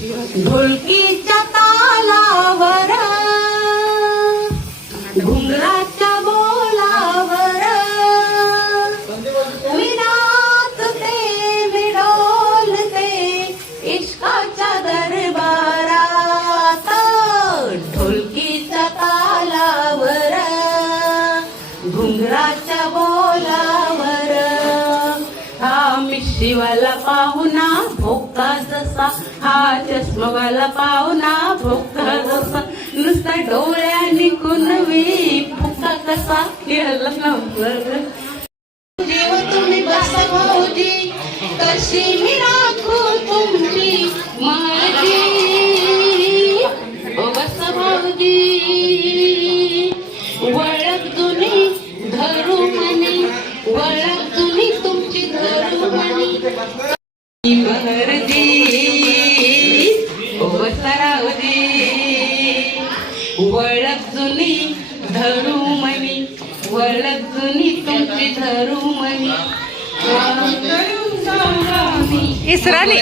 ढोलकीच्या तालावर घुंगराच्या बोलावर मी नाचते मी डोलते इश्काच्या दरबारात ढोलकीच्या तालावर घुंगराच्या बोलावर हा मिशीवाला पाहुणा भोका जसा हा चष्मावाला पाहुणा भोका जसा नुसता डोळ्यानी कुणवी फुका कसा केला नंबर देव तुम्ही बसा भाऊजी कशी मी राखू तुमची माझी ओ बसा भाऊजी वळख जुनी धरू म्हणे वळख जुनी तुमची धरू म्हणे महरजी ओ बसा रावजी वळख जुनी धरू म्हणे वळख जुनी तुमची धरू म्हणे इसराने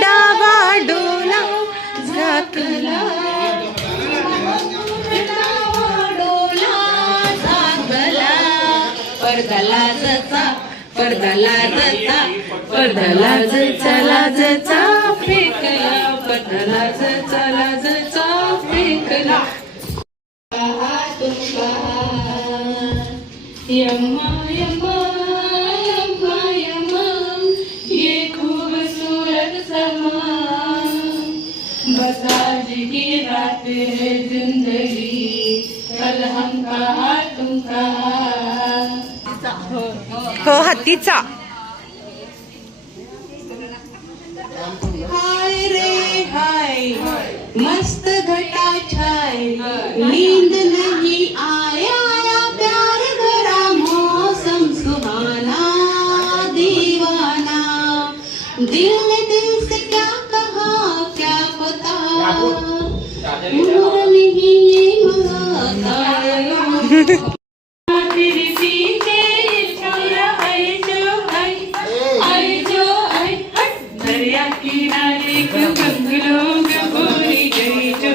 डावा डोला झाकला पडदा लाजचा लाजचा फेकला पडदा लाजचा फेकला यम्मा यम्मा यम्मा यम्मा ये खूबसूरत समा बता जी की रात है जिंदगी कल हम कहा तुम कहा हो हत्तीचा हाय रे हाय मस्त घटा छाय नींद नहीं आया प्यार भरा मौसम सुहाना दीवाना दिल ने दिल से क्या कहा क्या पता उम्र नहीं ये मगाता किनारे बंगलों गोरी गई जो